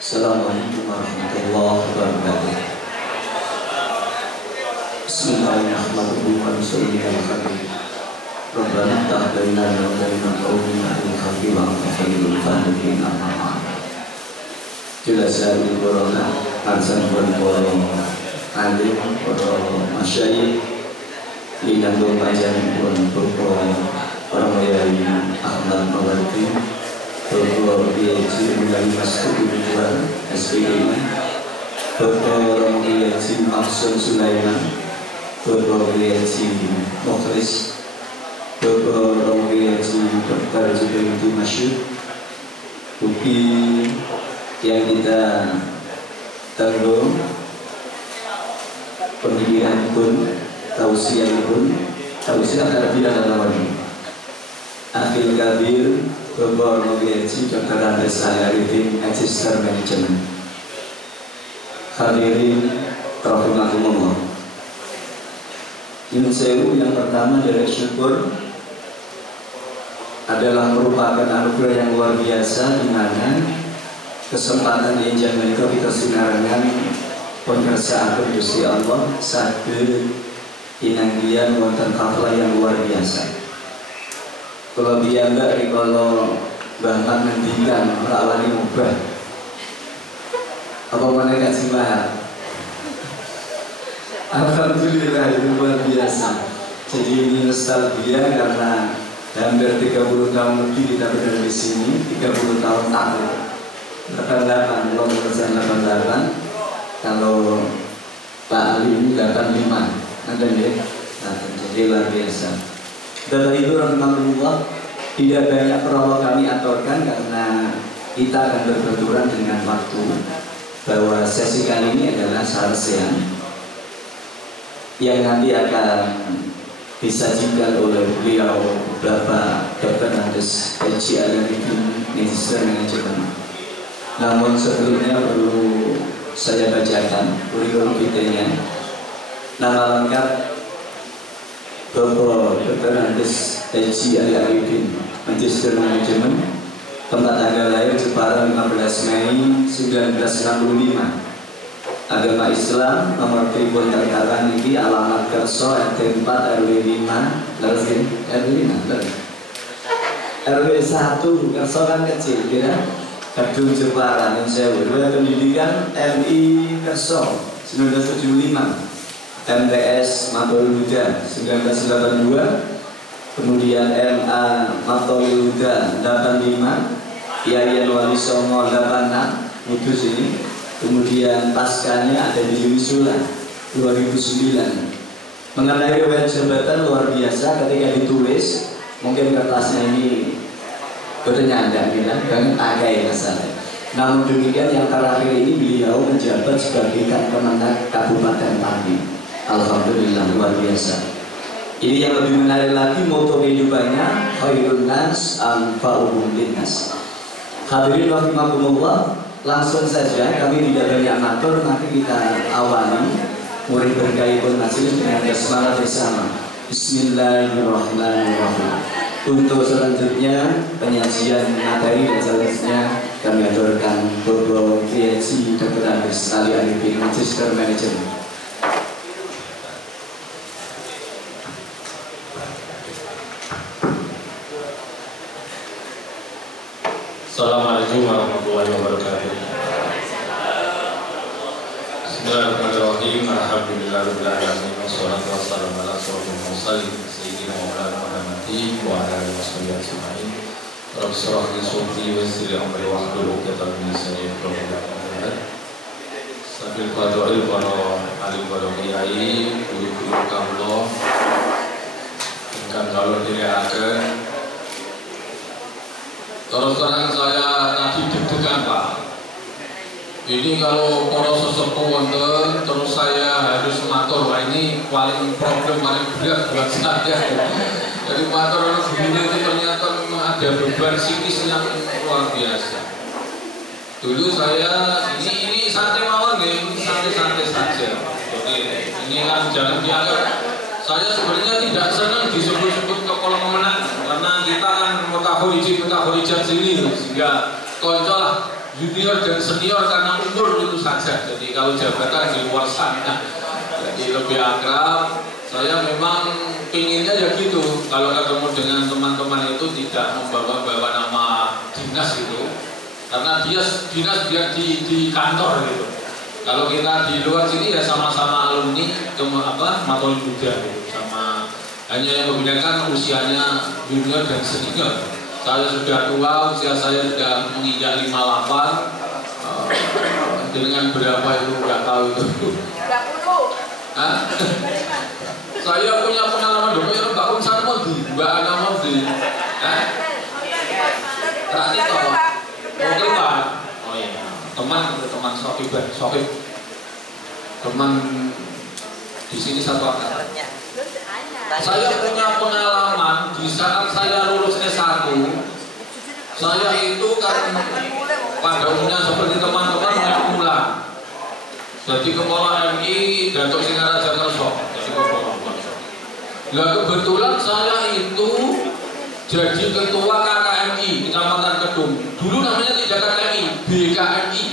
Assalamualaikum warahmatullahi wabarakatuh. Bismillahirrahmanirrahim. Rabbana taqabbal minna wa baina qawmina al-khafi wa khairul fatihin amma. Jelaskan corona arsan para alim, para masyayikh linanggung panjang pun para mayai Ahmad Mawardi, Bapak PhD Mulai Masuk Universitas SPI, Bapak PhD Maksud Sulaiman, Bapak PhD Mukhlis, Bapak PhD Dr. Jubaidi Masyud, Buki yang kita tanggung pendidikan pun, tausiah pun, tausiah tarbiyah dan awal. Akhil Kabir, Bapak Rogiaji, Dr. Andes Al-Arifin, Magister Manajemen. Hadirin rahimahumullah. Yun sewu yang pertama dari syukur adalah merupakan anugerah yang luar biasa, di mana kesempatan yang jangan kita sinarkan pengersaan Gusti Allah satu inanggian wonten kaflah yang luar biasa. Kalau biasa kalau bahkan mendikan merawani mubah apa mana kasih mahal. Alhamdulillah itu luar biasa. Jadi ini nostalgia karena hampir 30 tahun lebih kita berada di sini, 30 tahun tahun 88, kalau bekerja 88, kalau Pak Ali ini 85, ada ya? Jadi luar biasa. Bapak Ibu rahimahullah, tidak banyak perawat kami aturkan karena kita akan berbenturan dengan waktu, bahwa sesi kali ini adalah sarsian yang nanti akan disajikan oleh beliau Bapak Dr. Andes Al-Arifin, Magister Manajemen. Namun sebelumnya perlu saya bacakan kurikulum vitae-nya. Nama lengkap Bapak Dr. Andes Al-Arifin, Magister Manajemen, tempat tanggal lahir Jepara 15 Mei 1965, agama Islam, nomor telepon terkadang ini alamat Kerso RT 4 RW 5 RW 1 Kerso kan kecil ya, Gedung Jepara Indonesia. Pendidikan MI Kerso 1975, MTS Matul Huda 1982, kemudian MA Matul Huda 85, Yayan Wali Songo 86, Kudus ini. Kemudian paskanya ada di Yusula 2009. Mengenai riwayat jabatan luar biasa ketika ditulis, mungkin kertasnya ini bernyanda kita kan agak masalah. Namun demikian yang terakhir ini beliau menjabat sebagai Kemenag Kabupaten Pati. Alhamdulillah luar biasa. Ini yang lebih menarik lagi, moto kehidupannya khairun nas anfa'uhum linnas. Hadirin rahimakumullah, langsung saja kami tidak banyak matur, nanti kita awali murid berkait pun majelis dengan basmalah bersama. Bismillahirrahmanirrahim. Untuk selanjutnya penyajian materi dan selanjutnya kami aturkan Bapak PhD Dr. Andes Al-Arifin, Magister Manajemen. Assalamualaikum warahmatullahi wabarakatuh. Bismillahirrahmanirrahim. Alhamdulillahirabbil alamin. Wassalatu wassalamu ala asyrofil mursalin sayyidina Maulana Muhammadin wa ala alihi washabihi ajmain. Rabbi shrah li sadri wa yassir li amri wahlul 'uqdatam min lisani yafqahu qawli. Sambil qada'il para alim para kiai, guru-guru kawula ingkang kawula dherekaken. Terus terang saya tadi deg-degan Pak. Ini kalau para sesepuh wonten terus saya harus matur, wah ini paling problem paling berat buat saya. Jadi matur orang begini itu ternyata memang ada beban psikis yang luar biasa. Dulu saya ini santai mawon nih, santai-santai saja. Jadi ini kan jangan dianggap. Saya sebenarnya tidak senang disebut-sebut ke kolom pemenang karena kita kan mutakhoriji sendiri, sehingga konco lah junior dan senior karena umur itu saja. Jadi kalau jabatan di luar sana, jadi lebih akrab. Saya memang pinginnya ya gitu. Kalau ketemu dengan teman-teman itu tidak membawa-bawa nama dinas gitu, karena dia dinas dia di kantor gitu. Kalau kita di luar sini ya sama-sama alumni Matul Buddha gitu. Sama, hanya yang membedakan usianya junior dan senior. Saya sudah tua, usia saya sudah menginjak 58. Dengan berapa itu nggak tahu itu. 30. Hah? Saya punya pengalaman dokter Mbak Umsan Modi, Mbak Ana Modi. Terakhir oke Pak. Oh iya, teman Sokib, teman di sini satu angkatan. Saya punya pengalaman di saat saya lulus S1. Saya itu kan pada umumnya seperti teman-teman yang pulang. Jadi kepala MI Datuk Singaraja Kerso. Jadi kepala. Nah kebetulan saya itu jadi ketua KKMI Kecamatan Kedung. Dulu namanya tidak KKMI, BKMI,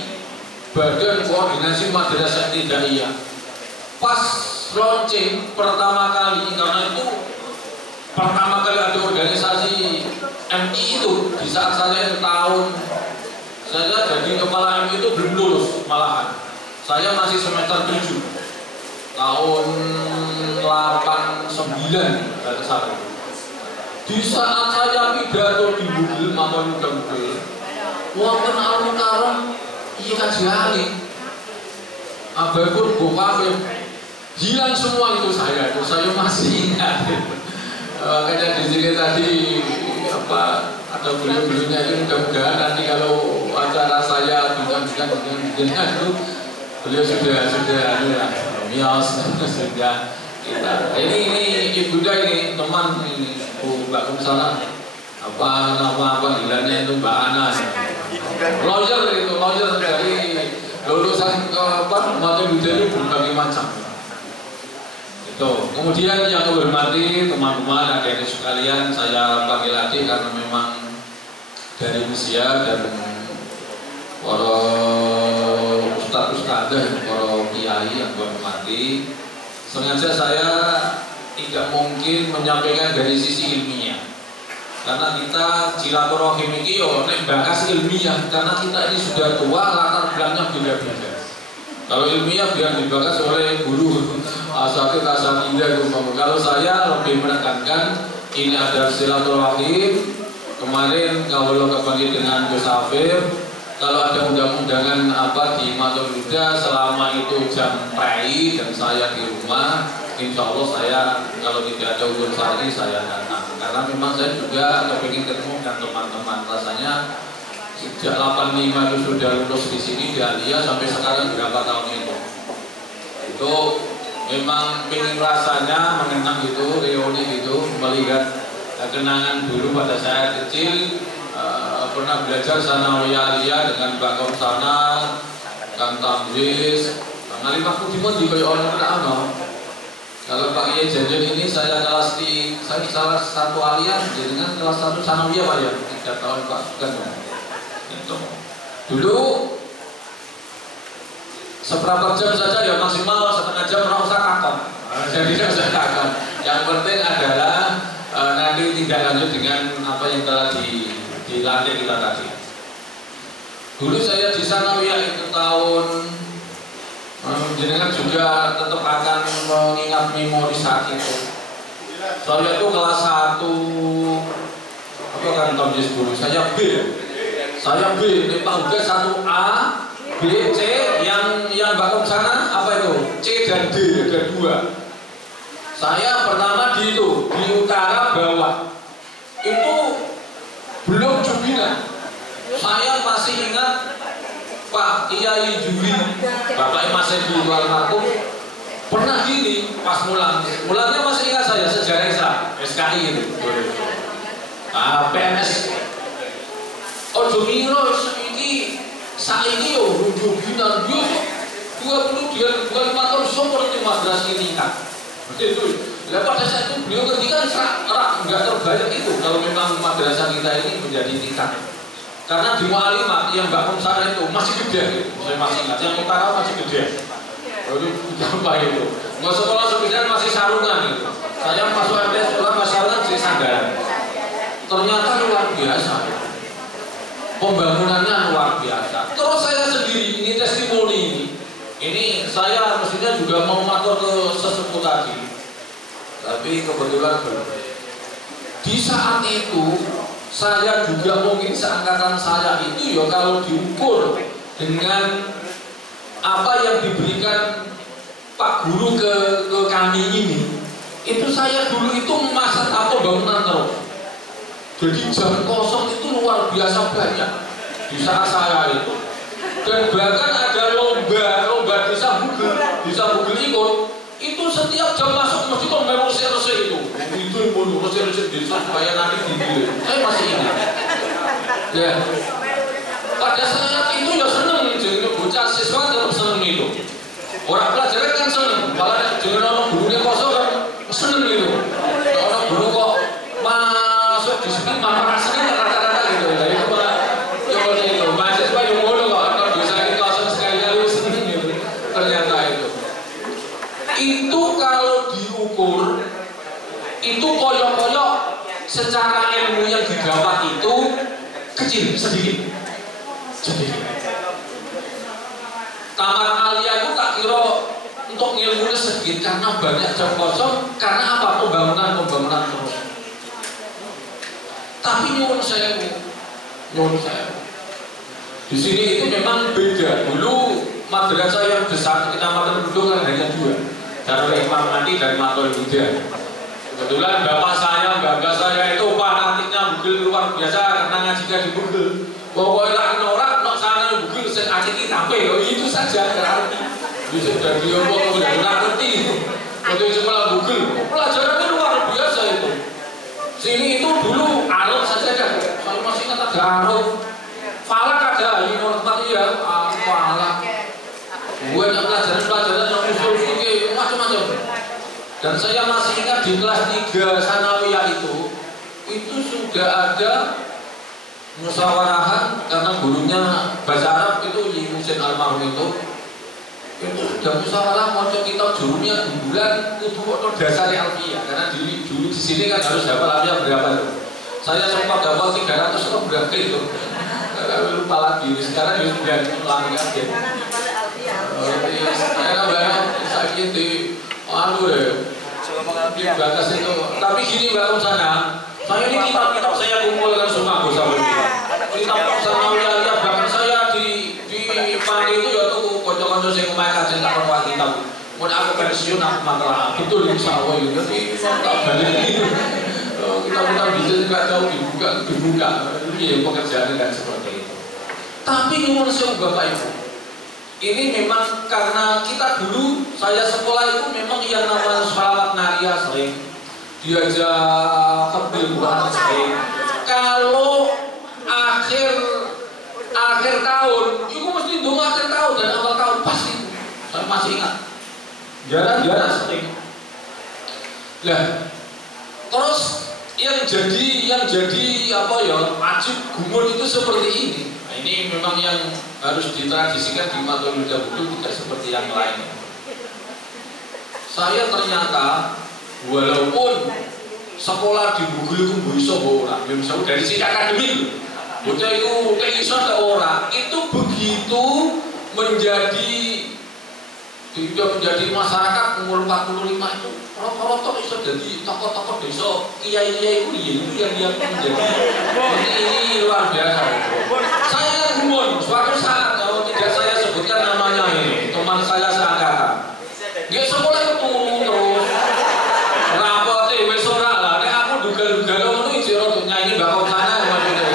Badan Koordinasi Madrasah Ibtidaiyah. Pas launching pertama kali, karena itu pertama kali ada organisasi MI itu di saat saya tahun saya jadi kepala MI itu belum lulus malahan. Saya masih semester 7 tahun 89 dari sana. Di saat saya pidato di Bugil Mamun Dengkul, wonten alun karom iki kajali. Abahipun bokap hilang semua itu saya masih ingat. Makanya di sini tadi ada beliau-beliaunya itu mudah-mudahan nanti kalau acara saya dengan itu beliau sudah mios sudah kita. Ini Ibunda ini teman ini Bu Mbak Kumsana nama panggilannya itu Mbak Ana. Lawyer dari lulusan Matul Buddha itu berbagai macam. Itu. Kemudian yang saya hormati teman-teman adik-adik sekalian, saya panggil adik karena memang dari usia dan para ustadz-ustadzah, para kiai yang saya hormati. Sengaja saya tidak mungkin menyampaikan dari sisi ilmiah, karena kita silaturahim ini nek bakas ilmiah, karena kita ini sudah tua, latar belakangnya beda-beda. Kalau ilmiah biar dibahas oleh guru asatidah. Kalau saya lebih menekankan ini ada silaturahim. Kemarin kalau kembali dengan Gus Afif, kalau ada undang-undangan di Matul Buddha selama itu jam prei dan saya di rumah, insya Allah saya kalau tidak ada unsur sehari saya datang. Karena memang saya juga kepingin ketemu dengan teman-teman. Rasanya sejak 85 itu sudah lulus di sini di Alia sampai sekarang berapa tahun itu memang pengen rasanya mengenang gitu, reuni gitu, melihat kenangan dulu pada saya kecil. Pernah belajar sanawiyah Alia dengan Mbak Komsana, Kang Tamjiz, Kang Ali Mahmudimon di kayak orang kalau Pak Kiai Janjen ini saya salah satu Alia dengan kelas 1 sanawiyah Pak ya, 3 tahun Pak kan. Itu. Dulu seberapa jam saja ya maksimal setengah jam pernah usah kakak. Jadi tidak usah kakak. Yang penting adalah nanti tindak lanjut dengan apa yang telah dilatih kita tadi. Dulu saya di Sanawiyah itu tahun jenengan juga tetap akan mengingat memori saat itu. Saya itu kelas 1 apa kan Tamjiz dulu, saya B. Saya B, ini udah 1A, B, C, yang bakal sana apa itu? C dan D, ada 2. Saya pertama di utara bawah. Itu belum Jumina. Saya masih ingat Pak Kiai Juri, Bapak Mas Edu Almarhum pernah gini pas mulanya masih ingat saya sejarah Islam, SKI itu. PNS ojo miro iki saiki yo rujukan yo 20 dia 25 tahun seperti madrasah tingkat. Begitu. Lah pada saat itu beliau ketika enggak terbayang itu kalau memang madrasah kita ini menjadi tingkat. Karena di Mu'alimat yang bangun sana itu masih gede gitu. Saya masih ingat, yang utara masih gede. Itu apa itu? Mau sekolah sebidang masih sarungan gitu. Saya masuk MTS sekolah masih sarungan di sandaran. Ternyata luar biasa. Pembangunannya luar biasa. Terus saya sendiri, ini testimoni ini. Ini saya mestinya juga mau matur ke sesepuh tadi. Tapi kebetulan belum. Di saat itu saya juga mungkin seangkatan saya itu ya kalau diukur dengan apa yang diberikan Pak Guru ke kami ini, itu saya dulu itu masa atau bangunan terus. Jadi jam kosong itu luar biasa banyak di saat saya itu. Dan bahkan ada lomba desa bugel ikut. Itu setiap jam masuk mesti kok merusir-rusir itu. Itu pun rusir-rusir desa supaya nanti dinilai. Saya masih ingat. Ya. Pada saat itu ya seneng, jadi bocah siswa tetap seneng itu. Orang pelajaran kan seneng, malah dengan orang gurunya kosong kan seneng itu. Orang guru kok masuk di sini malah seneng kata-kata gitu. Jadi itu malah coba itu mahasiswa yang bodoh kok kalau bisa di kosong sekali-kali seneng gitu. Ternyata itu kalau diukur itu koyok-koyok secara ilmu yang didapat itu kecil, sedikit. Taman Alia itu tak kira untuk ilmunya sedikit karena banyak jam kosong, karena apa? Pembangunan terus. Tapi nyuwun saya di sini itu memang beda. Dulu madrasah yang besar kecamatan Bedung kan hanya 2. Darul Imam Mati dan Matul Huda. Kebetulan bapak saya, bangga saya itu fanatiknya bugil luar biasa karena ngajinya di bugil. Pokoknya orang nok sana bugil sing aciki sampai itu saja berarti. Bisa dari omong udah ngerti. Waktu sekolah bugil, pelajarannya luar biasa itu. Sini itu dulu arut saja kan. Saya masih ingat ada arut. Falak ada, ini orang tadi ya, falak. Banyak pelajaran yang usul fikih macam-macam. Dan saya masih ingat di kelas 3 sanawiyah itu sudah ada musyawarahan karena gurunya bahasa Arab itu Yi Musin almarhum itu sudah musyawarah mau kitab jurumnya bulan kudu atau dasar alfiyah karena dulu di sini kan harus hafal alfiyah berapa itu. Saya sempat hafal 300 atau berapa itu. Lupa lagi sekarang ya sudah melanggar ya. Saya banyak sakit di di batas itu. Tapi gini Mbak Unsana, saya ini kitab-kitab saya kumpulkan semua Gus Abdul. Kitab sanawiyah bahkan saya di Pani itu ya tuh kocok-kocok saya kemarin kajian tak perlu kitab. Mau aku pensiun aku masalah betul di sawah itu. Jadi tak banyak itu. Kita bisa juga tahu dibuka. Ini pekerjaannya kan seperti itu. Tapi nyuwun sewu Bapak Ibu. Ini memang karena kita dulu saya sekolah itu memang yang namanya sholawat nariyah sering diajak kebel Quran sering. Kalau akhir tahun itu mesti dong akhir tahun dan awal tahun pasti saya masih ingat jarang sering. Nah terus yang jadi apa ya wajib gumun itu seperti ini. Ini memang yang harus ditradisikan di Matul Huda Bugil tidak seperti yang lain. Saya ternyata walaupun sekolah di Bugil itu bisa orang, bisa dari sisi akademik, bocah itu bisa ada orang, itu begitu menjadi masyarakat umur 45 itu rata-rata bisa jadi tokoh-tokoh desa, kiai-kiai itu yang dia menjadi. Ini luar biasa. Saya gumun suatu saat kalau tidak saya sebutkan namanya ini teman saya seangkatan. Dia sekolah itu terus rapote wis ora lah. Nek aku duga-duga ngono iki ora nyanyi bakal sana maksudnya.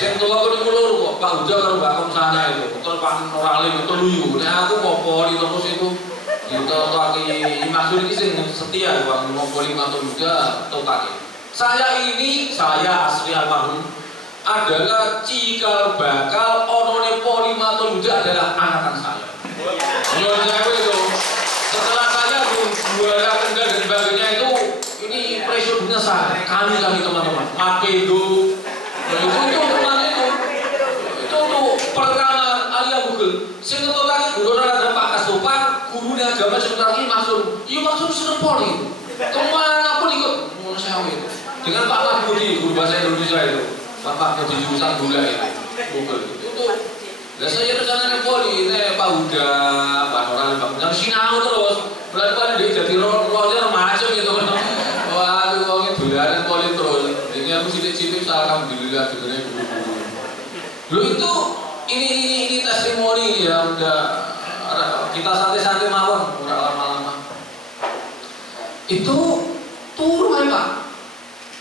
Sing tuwa kuwi loro kok Pak Huda karo bakal sana itu. Terus Pak Nuralim itu luyu. Nek aku ngopoli terus itu ditotaki maksud iki sing setia wong ngopoli Matul Huda totaki. Saya asli almarhum adalah cikal bakal onone Poli Matul Huda adalah angkatan saya. Menurut saya itu setelah saya juara Kendal dan sebagainya itu ini pressure-nya kami teman-teman. Mapedo itu teman itu agama sebentar lagi masuk, iya masuk seneng poli. Kemana pun ikut, mau saya itu. Dengan Pak Mahmudi, guru bahasa Indonesia itu, Pak Mahmudi jurusan gula itu, Google itu. Dan saya rencananya poli, ini Pak Huda, Pak Noral, Pak Huda, sinau terus. Berarti dia jadi roller macam gitu kan. Wah, itu orangnya dolaran poli terus. Jadi aku sidik-sidik alhamdulillah sebenarnya guru-guru. Lo itu ini testimoni ya udah kita santai-santai mawon, udah lama-lama. Itu turun Pak.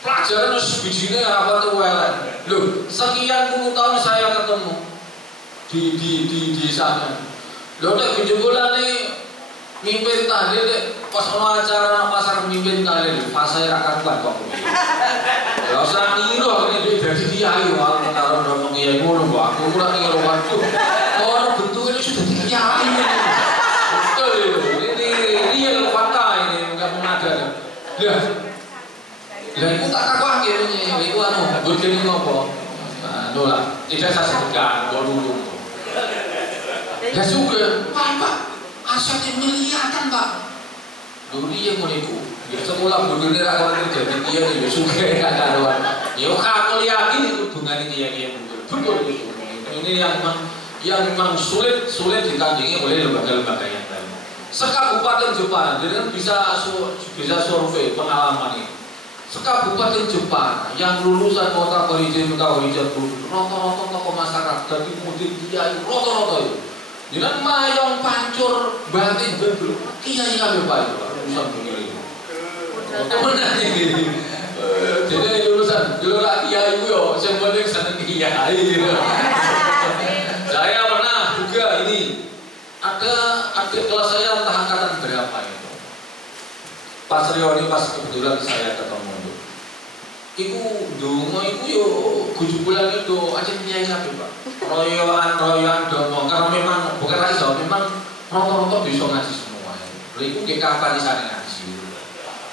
Pelajaran sebijinya apa tuh welan. Loh, sekian puluh tahun saya ketemu di sana. Loh, udah kejebulan nih mimpin tahlil deh. Pas ono acara pasar mimpin tahlil, pas saya akan kok. Ya usah ngira ini jadi kiai wae karo ndonga kiai ngono kok. Aku ora ngira waktu. Oh, bentuk ini sudah di kiai. Betul itu. Ini real fakta ini, enggak mengada. Lah. Lah iku tak takok akhirnya, iku anu, bojone ngopo? Anu lah, tidak saya sebutkan, kok dulu. Ya juga, Pak, asetnya miliaran, Pak. Dulu dia ngono iku. Ya sekolah bodone ra ora terjadi dia ya suge gak karuan. Ya aku yakin itu hubungan kiai-kiai betul itu. Ini yang memang sulit ditandingi oleh lembaga-lembaga yang lain. Sekabupaten Jepara, jadi kan bisa survei pengalaman ini. Sekabupaten Jepara yang lulusan kota Korijin rata-rata tokoh masyarakat dan kemudian kiai rata-rata itu. Jadi mayong pancur batin betul kiai kabeh Pak itu lulusan begini. Temenan ini. Jadi lulusan kiai itu yo sing penting seneng kiai. Saya pernah juga ini ada adik kelas saya entah angkatan berapa itu. Pas reuni pas kebetulan saya ketemu itu. Iku dongo iku yo gujubulan itu aja kiai kabeh Pak. Royoan dongo karena memang bukan ra iso memang rata-rata bisa ngaji semua. Lha iku nggih kapan isane ngaji.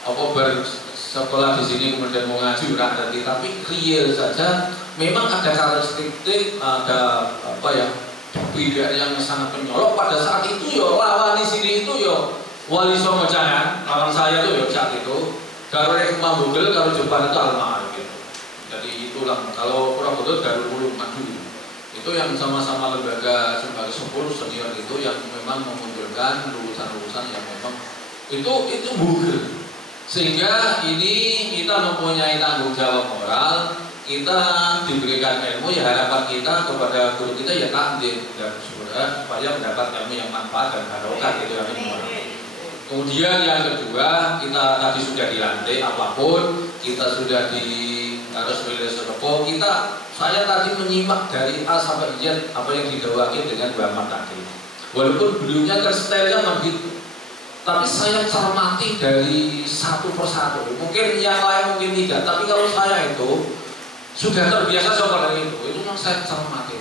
Apa bersekolah di sini kemudian mau ngaji ora ngerti tapi real saja memang ada karakteristik ada apa ya perbedaan yang sangat menyolok pada saat itu yo lawan di sini itu yo Wali Songo Jangan lawan saya tuh yo saat itu Darul Hikmah Bugel kalau Jepang itu Al-Ma'arif gitu. Jadi itulah kalau Purwokerto Darul Ulum Madu itu yang sama-sama lembaga sebagai 10 senior itu yang memang memunculkan lulusan-lulusan yang memang itu Bugel. Sehingga ini kita mempunyai tanggung jawab moral, kita diberikan ilmu ya harapan kita kepada guru kita ya takdir dan supaya mendapat ilmu yang manfaat dan barokah gitu ya. Kemudian yang kedua kita tadi sudah dilantik apapun kita sudah di harus milih sedepo saya tadi menyimak dari A sampai Z apa yang didakwakan dengan Mbak Ahmad tadi. Walaupun beliaunya kan stylenya begitu. Tapi saya cermati dari satu persatu. Mungkin yang lain mungkin tidak. Tapi kalau saya itu sudah terbiasa seperti itu memang saya cermati.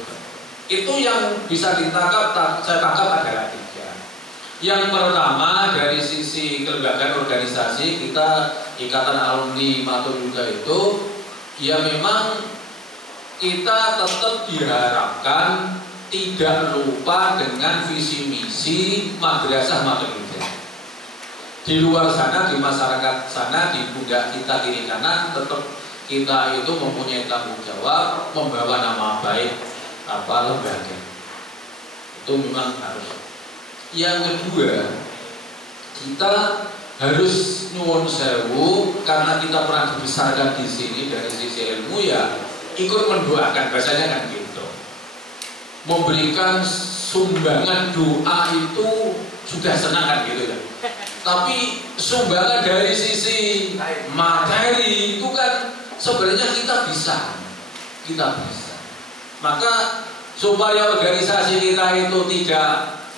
Itu yang bisa ditangkap. Saya tangkap adalah 3. Yang pertama dari sisi kelembagaan organisasi kita Ikatan Alumni Matur juga itu ya memang kita tetap diharapkan tidak lupa dengan visi misi madrasah Matur. Di luar sana, di masyarakat sana, di pundak kita kiri kanan, tetap kita itu mempunyai tanggung jawab membawa nama baik lembaga. Itu memang harus. Yang kedua, kita harus nyuwun sewu karena kita pernah dibesarkan di sini dari sisi ilmu ya ikut mendoakan bahasanya kan gitu. Memberikan sumbangan doa itu sudah senang kan gitu ya. Tapi sumbangan dari sisi materi itu kan sebenarnya kita bisa. Maka supaya organisasi kita itu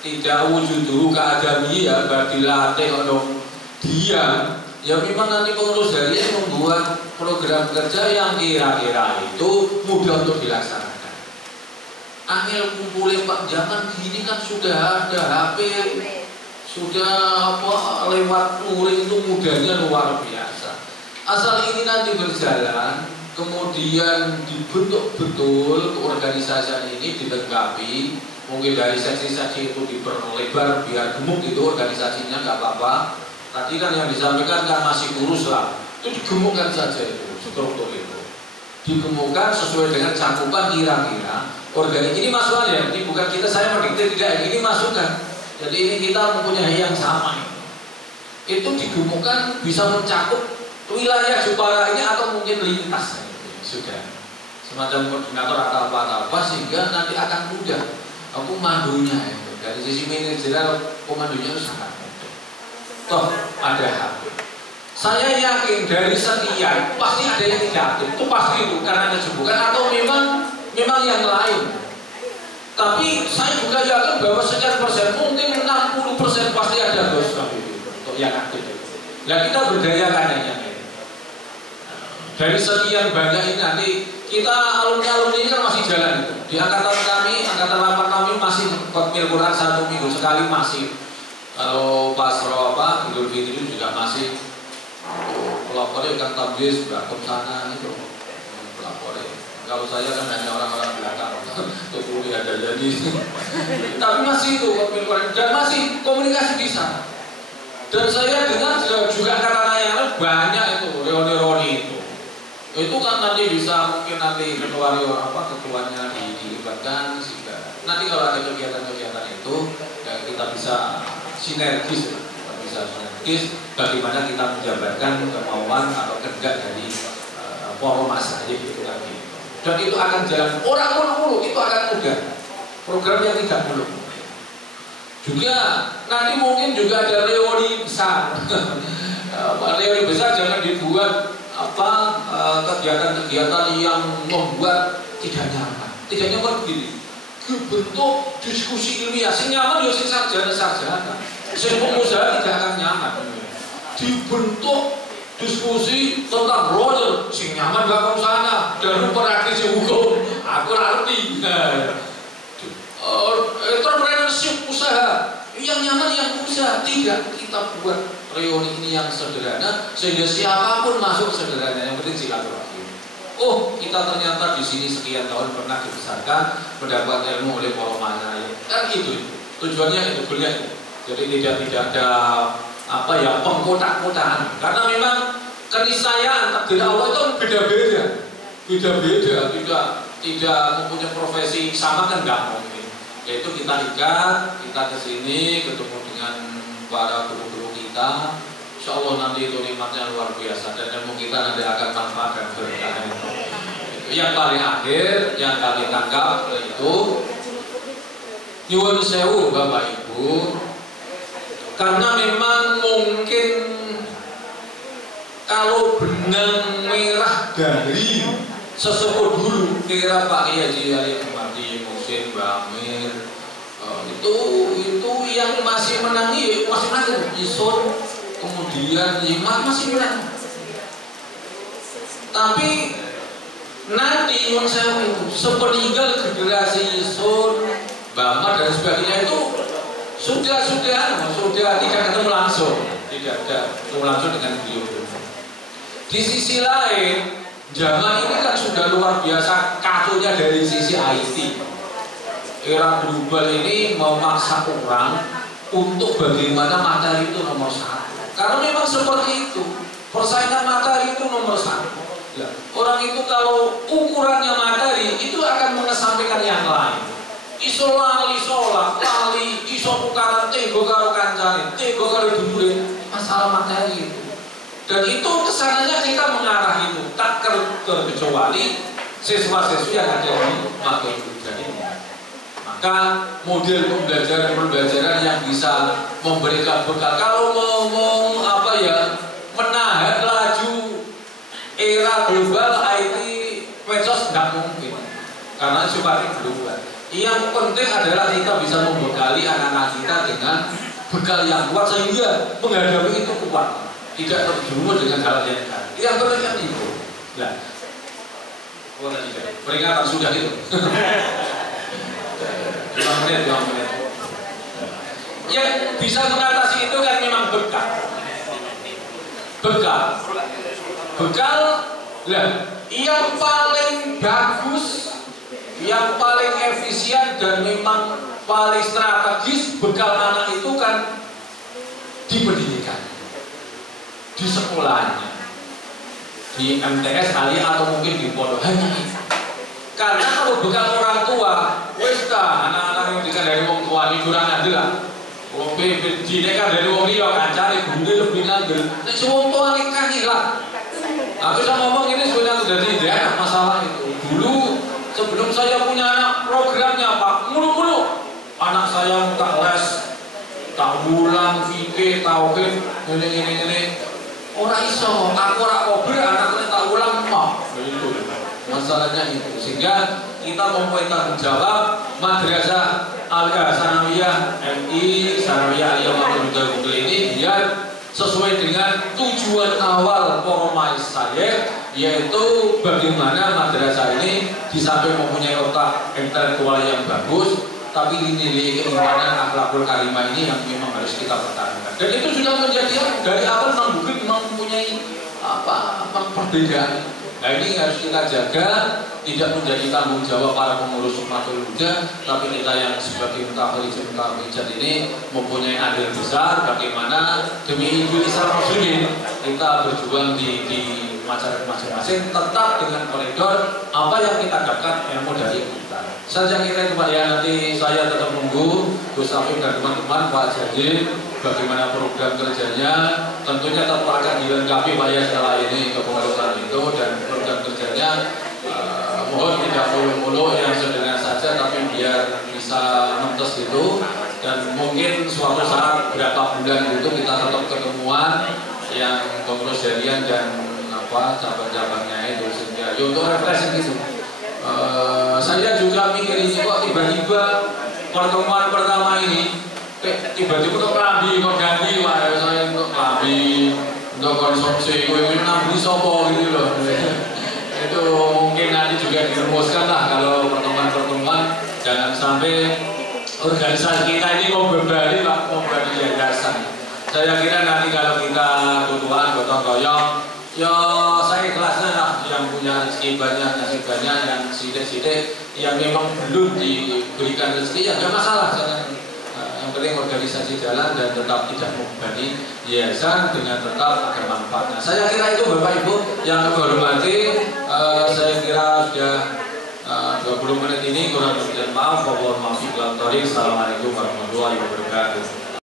tidak wujud dulu keadami ya dilatih untuk diam. Ya memang nanti pengurus harian membuat program kerja yang kira-kira itu mudah untuk dilaksanakan. Angel kumpulin Pak zaman gini kan sudah ada HP. Sudah lewat luring itu mudahnya luar biasa. Asal ini nanti berjalan, kemudian dibentuk betul keorganisasian ini dilengkapi Mungkin dari seksi-seksi itu diperlebar biar gemuk gitu organisasinya, nggak apa-apa. Tadi kan yang disampaikan kan masih kurus lah, itu digemukkan saja itu struktur itu, digemukkan sesuai dengan cakupan kira-kira organik. Ini masukan ya, ini bukan saya mendikte, tidak, ini masukan. Jadi ini kita mempunyai yang sama. Itu digemukkan bisa mencakup wilayah Jepara ini atau mungkin lintas sudah semacam koordinator atau apa sehingga nanti akan mudah komandonya itu. Dari sisi manajerial komandonya itu sangat mudah. Toh ada HP. Saya yakin dari sekian pasti ada yang tidak aktif. Itu pasti itu karena kesibukan atau memang yang lain. Tapi saya juga yakin bahwa sekian persen, mungkin 60% pasti ada bos untuk yang aktif. Nah kita berdayakan yang dari sekian banyak ini nanti kita alumni ini kan masih jalan itu. Di angkatan angkatan 8 kami masih Kotmil Quran 1 minggu sekali masih. Kalau pas Idul Fitri juga masih. Pelapornya kan tablis berakum sana itu. Pelapornya. Kalau saya kan hanya orang-orang belakang. Untuk kuliah ada jadi. Tapi masih itu Kotmil Quran dan masih komunikasi di sana. Dan saya dengar juga karena yang banyak itu reuni-reuni itu kan nanti bisa mungkin nanti ketuanya dilibatkan sehingga nanti kalau ada kegiatan-kegiatan itu ya kita bisa sinergis bagaimana kita menjabarkan kemauan atau kehendak dari forum massa itu lagi, dan itu akan jalan orang mulu itu akan mudah, program yang tidak muluk. Juga nanti mungkin juga ada reuni besar. Reuni besar jangan dibuat kegiatan-kegiatan yang membuat tidak nyaman. Tidak nyaman begini. Bentuk diskusi ilmiah, sing nyaman ya sing sarjana. Sing pengusaha tidak akan nyaman. Dibentuk diskusi tentang Roger, sing nyaman gak ke sana dan praktisi hukum. Aku ngerti. Entrepreneurship usaha yang nyaman yang usaha tidak, kita buat reuni ini yang sederhana sehingga siapapun masuk sederhana, yang penting silaturahmi. Oh kita ternyata di sini sekian tahun pernah dibesarkan mendapat ilmu oleh para manai kan itu tujuannya itu kuliah itu. Jadi tidak ada pengkotak-kotakan karena memang keniscayaan takdir Allah itu beda-beda tidak mempunyai profesi sama kan nggak mungkin. Yaitu kita ikat, kita kesini ketemu dengan para guru-guru kita. Insya Allah nanti itu nikmatnya luar biasa dan ilmu kita nanti akan manfaat dan berkah. Yang paling akhir yang kami tangkap itu nyuwun sewu Bapak Ibu, karena memang mungkin kalau benang merah dari sesepuh dulu kira Pak Kiai Haji Ali Ahmadi, Musin, Bamir itu yang masih menangi Isun, kemudian Iman masih menang. Tapi nanti yang saya itu sepeninggal generasi Isun, Bamar dan sebagainya itu sudah tidak ketemu langsung, tidak ketemu langsung dengan beliau. Di sisi lain, zaman ini kan sudah luar biasa kakunya dari sisi IT. Era global ini mau maksa orang untuk bagaimana materi itu nomor satu. Karena memang seperti itu, persaingan materi itu nomor satu. Ya. Orang itu kalau ukurannya materi itu akan mengesampingkan yang lain. Iso lali, iso tukaran tego karo kancane, tego karo dulure, masalah materi itu. Dan itu kesananya kita mengarah itu tak terkecuali siswa-siswi yang ada di Makul Huda ini. Maka model pembelajaran yang bisa memberikan bekal kalau mau menahan laju era global IT medsos tidak mungkin karena sifatnya global. Yang penting adalah kita bisa membekali anak-anak kita dengan bekal yang kuat sehingga menghadapi itu kuat, tidak terjerumus dengan hal yang lain. Yang penting kan itu. Nah, peringatan sudah itu. 2 menit. Yang bisa mengatasi itu kan memang bekal. Lah, yang paling bagus, yang paling efisien dan memang paling strategis bekal anak itu kan di pendidikan, di sekolahnya, di MTS kali atau mungkin di pondok, hanya itu. Karena kalau bekal orang tua, wis ta anak-anak yang dikandani wong tua iki kurang adil lah. Wong dine dari wong liya kancane gune lebih ngandel. Nek wong tua nikah lah. Aku bisa ngomong ini sebenarnya sudah tidak masalah itu. Dulu sebelum saya punya anak, programnya Pak, mulu-mulu anak saya tak les, tak ulang, fikih, tauhid, ini. Orang iso, aku ora kober, anaknya tak ulang, itu masalahnya itu. Sehingga kita mempunyai tanggung jawab madrasah Al-Sanawiyah MI, Sanawiyah Aliyah Muhammadiyah ini biar sesuai dengan tujuan awal Poromais saya, yaitu bagaimana madrasah ini di samping mempunyai otak intelektual yang bagus, tapi nilai keimanan akhlakul karimah ini yang memang harus kita pertahankan. Dan itu sudah menjadi dari awal memang mempunyai perbedaan. Nah ini harus kita jaga, tidak menjadi tanggung jawab para pengurus Sumatul Huda, tapi kita yang sebagai mutahrijat ini mempunyai andil besar bagaimana demi Ibu Islam Muslimin kita berjuang di masyarakat masing-masing tetap dengan koridor apa yang kita dapatkan ilmu dari kita. Saja kita itu Pak ya, nanti saya tetap menunggu Gus Afif dan teman-teman Pak Jadil bagaimana program kerjanya, tentunya tetap akan dilengkapi Pak ya setelah ini kepengurusan itu, dan program kerjanya mohon tidak mulu-mulu yang sederhana saja tapi biar bisa mentes itu, dan mungkin suatu saat berapa bulan itu kita tetap ketemuan yang pengurus harian dan cabang-cabangnya itu sehingga ya untuk refreshing gitu. Saya juga mikir ini kok tiba-tiba pertemuan pertama ini tiba-tiba untuk kelambi kok ganti Pak, saya untuk kelambi untuk konsumsi kue-kue nabi sopo gitu loh. Itu mungkin nanti juga dirumuskan lah kalau pertemuan-pertemuan, jangan sampai organisasi kita ini membebani Pak, membebani yayasan. Saya kira nanti kalau kita tutuan gotong royong, ya saya ikhlasnya lah, yang punya rezeki banyak, nasib banyak, yang sidik-sidik, yang memang belum diberikan rezeki, ya nggak masalah. Yang penting organisasi jalan dan tetap tidak membebani yayasan dengan tetap ada manfaatnya. Saya kira itu Bapak Ibu yang kami hormati, saya kira sudah 20 menit ini kurang lebih maaf. Assalamualaikum warahmatullahi wabarakatuh.